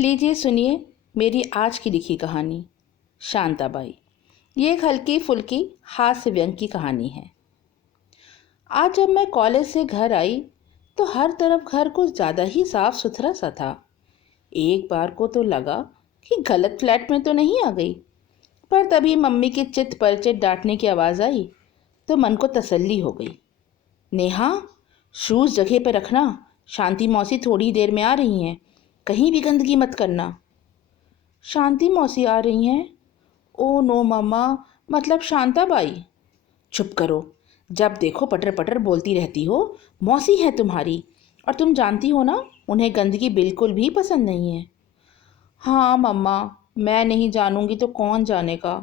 लीजिए सुनिए मेरी आज की लिखी कहानी शांताबाई। ये एक हल्की फुल्की हास्य व्यंग की कहानी है। आज जब मैं कॉलेज से घर आई तो हर तरफ घर कुछ ज़्यादा ही साफ सुथरा सा था। एक बार को तो लगा कि गलत फ्लैट में तो नहीं आ गई, पर तभी मम्मी की चित परिचित डांटने की आवाज़ आई तो मन को तसल्ली हो गई। नेहा, शूज़ जगह पर रखना, शांति मौसी थोड़ी देर में आ रही हैं, कहीं भी गंदगी मत करना। शांति मौसी आ रही हैं? ओ नो मम्मा, मतलब शांताबाई। चुप करो, जब देखो पटर पटर बोलती रहती हो। मौसी है तुम्हारी और तुम जानती हो ना, उन्हें गंदगी बिल्कुल भी पसंद नहीं है। हाँ मम्मा, मैं नहीं जानूंगी तो कौन जानेगा।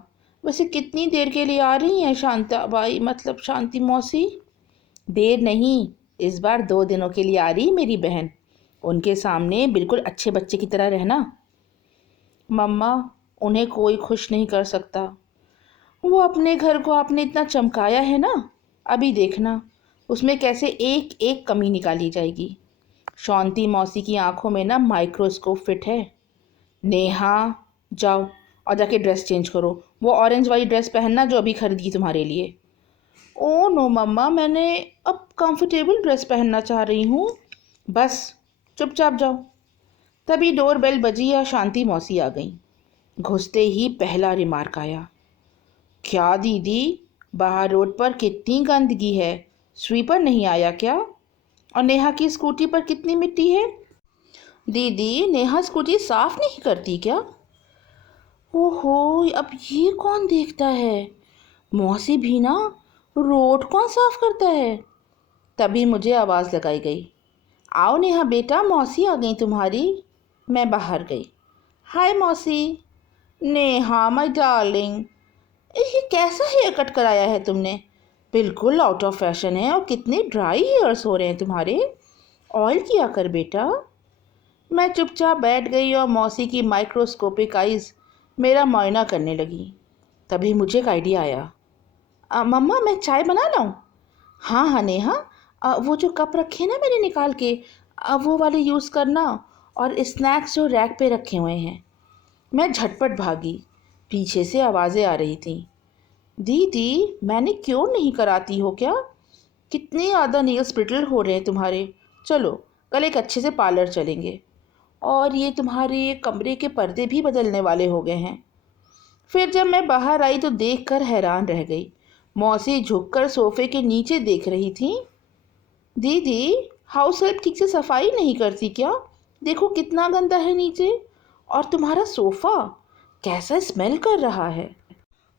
वैसे कितनी देर के लिए आ रही हैं शांताबाई, मतलब शांति मौसी? देर नहीं, इस बार 2 दिनों के लिए आ रही मेरी बहन। उनके सामने बिल्कुल अच्छे बच्चे की तरह रहना। मम्मा, उन्हें कोई खुश नहीं कर सकता। वो अपने घर को आपने इतना चमकाया है ना, अभी देखना उसमें कैसे एक एक कमी निकाली जाएगी। शांति मौसी की आंखों में ना माइक्रोस्कोप फिट है। नेहा, जाओ और जाके ड्रेस चेंज करो। वो ऑरेंज वाली ड्रेस पहनना जो अभी खरीदी तुम्हारे लिए। ओ नो मम्मा, मैंने अब कंफर्टेबल ड्रेस पहनना चाह रही हूँ। बस चुपचाप जाओ। तभी डोरबेल बजी और शांति मौसी आ गई। घुसते ही पहला रिमार्क आया, क्या दीदी, बाहर रोड पर कितनी गंदगी है, स्वीपर नहीं आया क्या? और नेहा की स्कूटी पर कितनी मिट्टी है। दीदी, नेहा स्कूटी साफ नहीं करती क्या? ओहो, अब ये कौन देखता है। मौसी भी ना, रोड कौन साफ करता है। तभी मुझे आवाज़ लगाई गई, आओ नेहा बेटा, मौसी आ गई तुम्हारी। मैं बाहर गई। हाय मौसी। नेहा माय डार्लिंग, ये कैसा हेयर कट कराया है तुमने? बिल्कुल आउट ऑफ फैशन है और कितने ड्राई हेयर्स हो रहे हैं तुम्हारे। ऑयल किया कर बेटा। मैं चुपचाप बैठ गई और मौसी की माइक्रोस्कोपिक आइज़ मेरा मुआयना करने लगी। तभी मुझे एक आइडिया आया। मम्मा, मैं चाय बना लाऊं? हाँ हाँ नेहा, वो जो कप रखे ना मैंने निकाल के, वो वाले यूज़ करना। और स्नैक्स जो रैक पे रखे हुए हैं। मैं झटपट भागी। पीछे से आवाज़ें आ रही थीं। दीदी, मैंने क्यों नहीं कराती हो क्या? कितने ज़्यादा नेल्स ब्रिटल हो रहे हैं तुम्हारे। चलो कल एक अच्छे से पार्लर चलेंगे। और ये तुम्हारे कमरे के पर्दे भी बदलने वाले हो गए हैं। फिर जब मैं बाहर आई तो देखकर हैरान रह गई। मौसी झुककर सोफे के नीचे देख रही थी। दीदी, हाउस हेल्प ठीक से सफाई नहीं करती क्या? देखो कितना गंदा है नीचे। और तुम्हारा सोफ़ा कैसा स्मेल कर रहा है।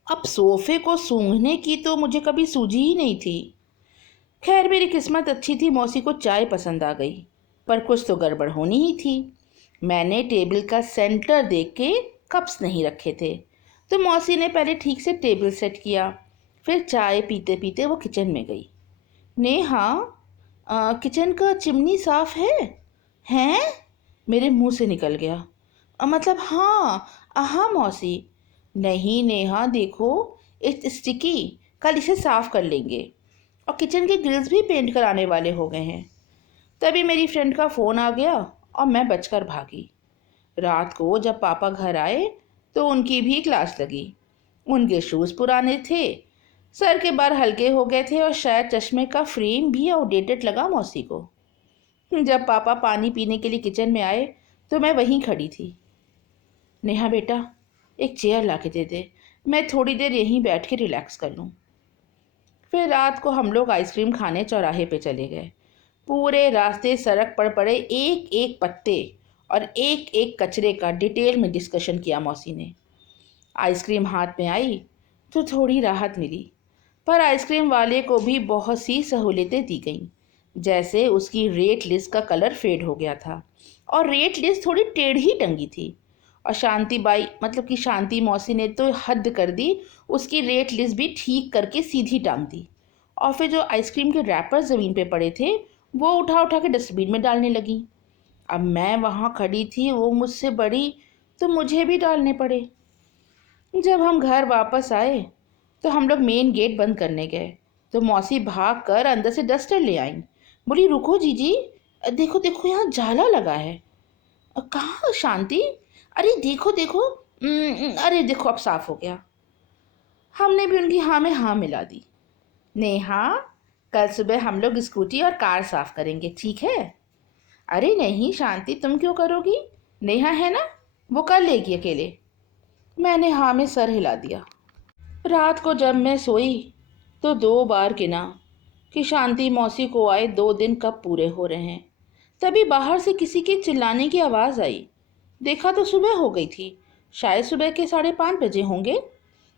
अब सोफ़े को सूंघने की तो मुझे कभी सूझी ही नहीं थी। खैर मेरी किस्मत अच्छी थी, मौसी को चाय पसंद आ गई। पर कुछ तो गड़बड़ होनी ही थी। मैंने टेबल का सेंटर देख के कप्स नहीं रखे थे, तो मौसी ने पहले ठीक से टेबल सेट किया। फिर चाय पीते पीते वो किचन में गई। नेहा, किचन का चिमनी साफ है? हैं? मेरे मुंह से निकल गया। मतलब हाँ, हाँ मौसी। नहीं नेहा, देखो इट्स स्टिकी, कल इसे साफ कर लेंगे। और किचन के ग्रिल्स भी पेंट कराने वाले हो गए हैं। तभी मेरी फ्रेंड का फ़ोन आ गया और मैं बचकर भागी। रात को जब पापा घर आए तो उनकी भी क्लास लगी। उनके शूज़ पुराने थे, सर के बाल हल्के हो गए थे और शायद चश्मे का फ्रेम भी आउटडेटेड लगा मौसी को। जब पापा पानी पीने के लिए किचन में आए तो मैं वहीं खड़ी थी। नेहा बेटा, एक चेयर ला के दे दे, मैं थोड़ी देर यहीं बैठ के रिलैक्स कर लूँ। फिर रात को हम लोग आइसक्रीम खाने चौराहे पे चले गए। पूरे रास्ते सड़क पर पड़े एक एक पत्ते और एक एक कचरे का डिटेल में डिस्कशन किया मौसी ने। आइसक्रीम हाथ में आई तो थोड़ी राहत मिली, पर आइसक्रीम वाले को भी बहुत सी सहूलियतें दी गईं। जैसे उसकी रेट लिस्ट का कलर फेड हो गया था और रेट लिस्ट थोड़ी टेढ़ी टंगी थी। और शांति बाई, मतलब कि शांति मौसी ने तो हद कर दी, उसकी रेट लिस्ट भी ठीक करके सीधी टांग दी। और फिर जो आइसक्रीम के रैपर ज़मीन पे पड़े थे वो उठा उठा के डस्टबिन में डालने लगी। अब मैं वहाँ खड़ी थी, वो मुझसे बड़ी, तो मुझे भी डालने पड़े। जब हम घर वापस आए तो हम लोग मेन गेट बंद करने गए तो मौसी भाग कर अंदर से डस्टर ले आई। बोली, रुको जीजी, देखो देखो यहाँ जाला लगा है। कहाँ शांति? अरे देखो देखो। अरे देखो, अब साफ हो गया। हमने भी उनकी हाँ में हाँ मिला दी। नेहा, कल सुबह हम लोग स्कूटी और कार साफ करेंगे, ठीक है? अरे नहीं शांति, तुम क्यों करोगी? नेहा है ना, वो कर लेगी अकेले। मैंने हाँ में सर हिला दिया। रात को जब मैं सोई तो 2 बार गिना कि शांति मौसी को आए 2 दिन कब पूरे हो रहे हैं। तभी बाहर से किसी के चिल्लाने की आवाज़ आई। देखा तो सुबह हो गई थी, शायद सुबह के 5:30 बजे होंगे।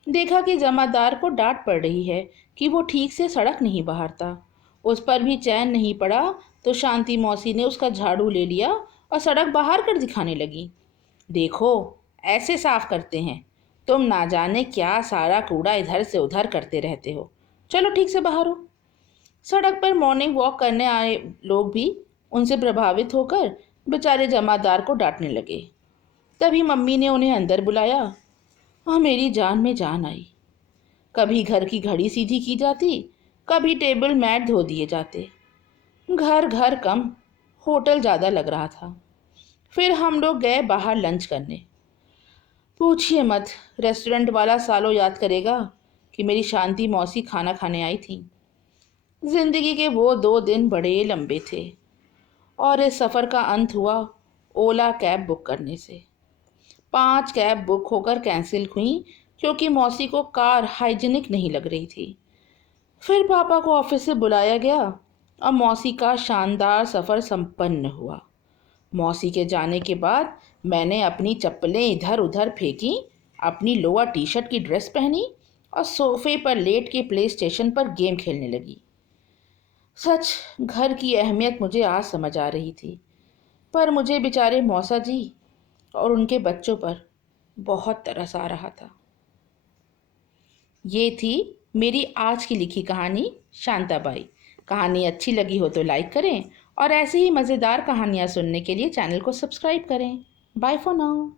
देखा कि जमादार को डांट पड़ रही है कि वो ठीक से सड़क नहीं बहारता। उस पर भी चैन नहीं पड़ा तो शांति मौसी ने उसका झाड़ू ले लिया और सड़क बहार कर दिखाने लगी। देखो, ऐसे साफ करते हैं। तुम ना जाने क्या सारा कूड़ा इधर से उधर करते रहते हो। चलो ठीक से बहारो। सड़क पर मॉर्निंग वॉक करने आए लोग भी उनसे प्रभावित होकर बेचारे जमादार को डांटने लगे। तभी मम्मी ने उन्हें अंदर बुलाया और मेरी जान में जान आई। कभी घर की घड़ी सीधी की जाती, कभी टेबल मैट धो दिए जाते। घर घर कम, होटल ज़्यादा लग रहा था। फिर हम लोग गए बाहर लंच करने। पूछिए मत, रेस्टोरेंट वाला सालों याद करेगा कि मेरी शांति मौसी खाना खाने आई थी। जिंदगी के वो 2 दिन बड़े लंबे थे और इस सफ़र का अंत हुआ ओला कैब बुक करने से। 5 कैब बुक होकर कैंसिल हुई क्योंकि मौसी को कार हाइजीनिक नहीं लग रही थी। फिर पापा को ऑफिस से बुलाया गया और मौसी का शानदार सफ़र संपन्न हुआ। मौसी के जाने के बाद मैंने अपनी चप्पलें इधर उधर फेंकी, अपनी लोअर टी शर्ट की ड्रेस पहनी और सोफे पर लेट के प्ले स्टेशन पर गेम खेलने लगी। सच, घर की अहमियत मुझे आज समझ आ रही थी, पर मुझे बेचारे मौसा जी और उनके बच्चों पर बहुत तरस आ रहा था। ये थी मेरी आज की लिखी कहानी शांताबाई। कहानी अच्छी लगी हो तो लाइक करें और ऐसे ही मज़ेदार कहानियाँ सुनने के लिए चैनल को सब्सक्राइब करें। Bye for now.